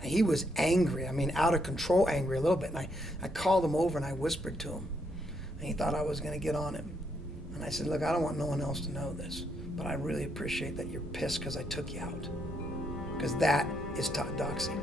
And he was angry, I mean, out of control angry a little bit. And I called him over and I whispered to him. And he thought I was going to get on him. And I said, look, I don't want no one else to know this, but I really appreciate that you're pissed because I took you out. Because that is Todd Doxey.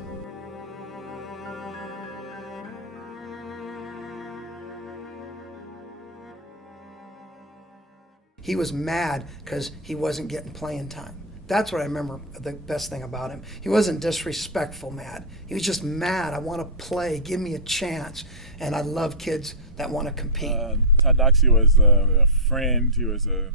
He was mad because he wasn't getting playing time. That's what I remember the best thing about him. He wasn't disrespectful mad. He was just mad. I want to play. Give me a chance. And I love kids that want to compete. Todd Doxey was a friend. He was a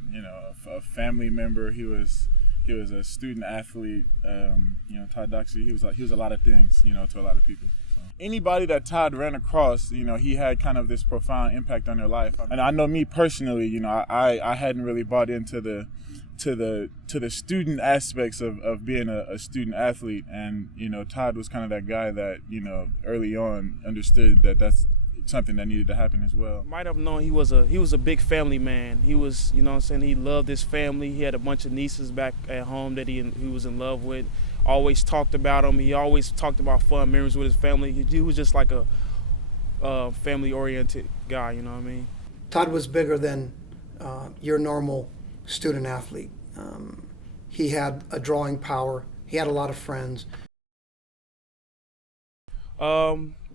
family member. He was a student athlete. Todd Doxey. He was a lot of things. To a lot of people. So. Anybody that Todd ran across, he had kind of this profound impact on their life. And I know me personally, I hadn't really bought into the student aspects of being a student athlete, and Todd was kind of that guy that early on understood that that's something that needed to happen as well. Might have known he was a big family man. He was, he loved his family. He had a bunch of nieces back at home that he was in love with. Always talked about them. He always talked about fun memories with his family. He was just like a family-oriented guy. You know what I mean? Todd was bigger than your normal student athlete. He had a drawing power. He had a lot of friends.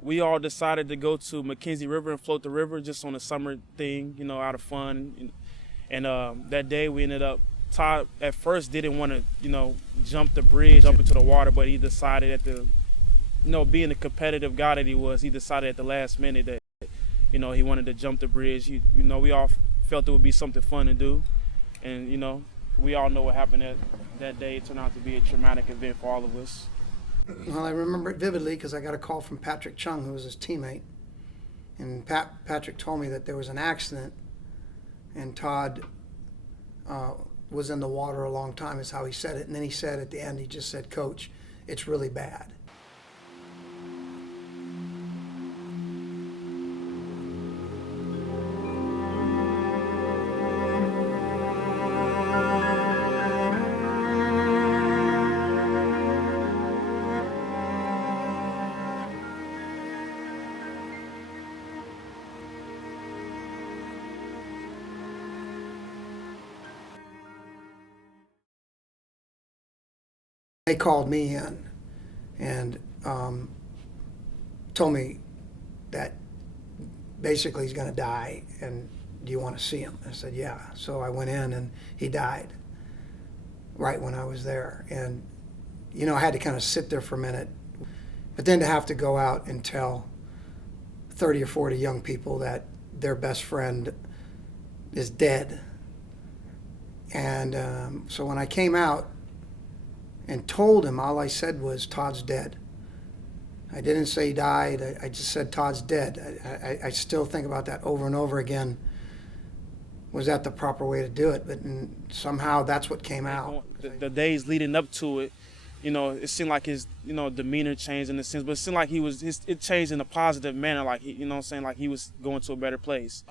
We all decided to go to McKenzie River and float the river just on a summer thing, out of fun. And that day we ended up, Todd at first didn't want to, jump the bridge, jump into the water, but he decided being the competitive guy that he was, he decided at the last minute that, he wanted to jump the bridge. We all felt it would be something fun to do. And, we all know what happened that day. It turned out to be a traumatic event for all of us. Well, I remember it vividly because I got a call from Patrick Chung, who was his teammate. And Patrick told me that there was an accident and Todd was in the water a long time, is how he said it. And then he said at the end, he just said, "Coach, it's really bad." They called me in and told me that basically he's going to die, and do you want to see him? I said, yeah. So I went in and he died right when I was there. And, I had to kind of sit there for a minute. But then to have to go out and tell 30 or 40 young people that their best friend is dead. And so when I came out and told him, all I said was, Todd's dead. I didn't say he died. I just said Todd's dead. I still think about that over and over again. Was that the proper way to do it? But somehow that's what came out. The days leading up to it, it seemed like his, demeanor changed in a sense, but it seemed like it changed in a positive manner, like, like he was going to a better place.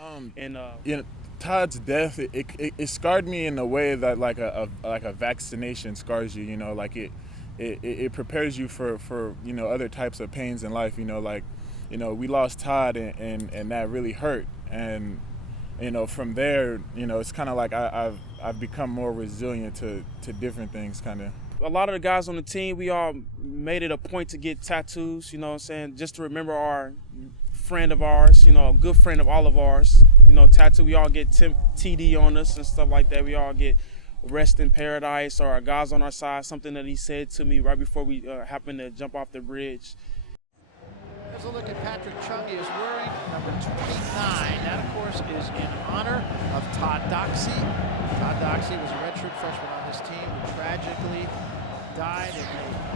Todd's death, it scarred me in a way that like a vaccination scars you. It prepares you for other types of pains in life. We lost Todd and that really hurt. And from there, it's kind of like I've become more resilient to different things, kind of. A lot of the guys on the team, we all made it a point to get tattoos. Just to remember our friend of ours, a good friend of all of ours. Tattoo. We all get TD on us and stuff like that. We all get rest in paradise, or our guys on our side. Something that he said to me right before we happened to jump off the bridge. Here's a look at Patrick Chung. He is wearing number 29. That, of course, is in honor of Todd Doxey. Todd Doxey was a redshirt freshman on this team who tragically died in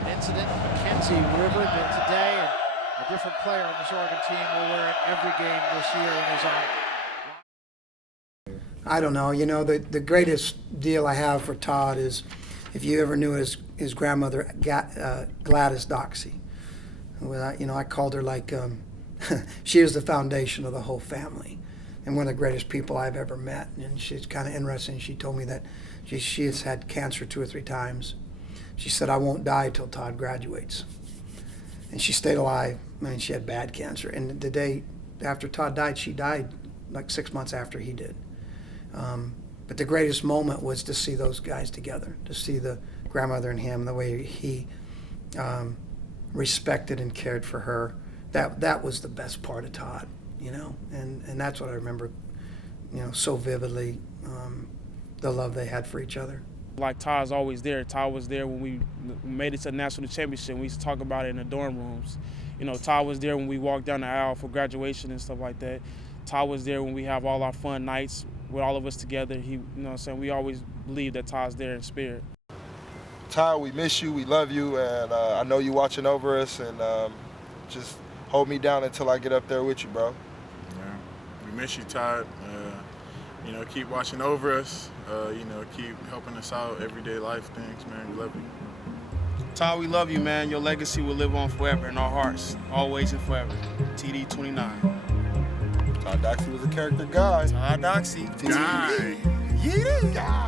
an incident in McKenzie River. Then today, and a different player on this Oregon team will wear it every game this year in his honor. I don't know. The greatest deal I have for Todd is, if you ever knew his grandmother, Gladys Doxey. I called her like, she was the foundation of the whole family, and one of the greatest people I've ever met. And she's kind of interesting. She told me that she has had cancer 2 or 3 times. She said, I won't die till Todd graduates. and she stayed alive. I mean, she had bad cancer. And the day after Todd died, she died like 6 months after he did. But the greatest moment was to see those guys together, to see the grandmother and him, the way he respected and cared for her. That was the best part of Todd, you know, and that's what I remember, you know, so vividly, the love they had for each other. Like Todd's always there. Todd was there when we made it to the national championship. We used to talk about it in the dorm rooms. You know, Todd was there when we walked down the aisle for graduation and stuff like that. Todd was there when we have all our fun nights with all of us together. He, you know what I'm saying, we always believe that Todd's there in spirit. Todd, we miss you, we love you, and I know you're watching over us, and just hold me down until I get up there with you, bro. Yeah, we miss you, Todd. You know, keep watching over us. You know, keep helping us out, everyday life things, man. We love you. Todd, we love you, man. Your legacy will live on forever in our hearts, always and forever. TD 29. Todd Doxey was a character guy. Todd Doxey. Guy. Yeah.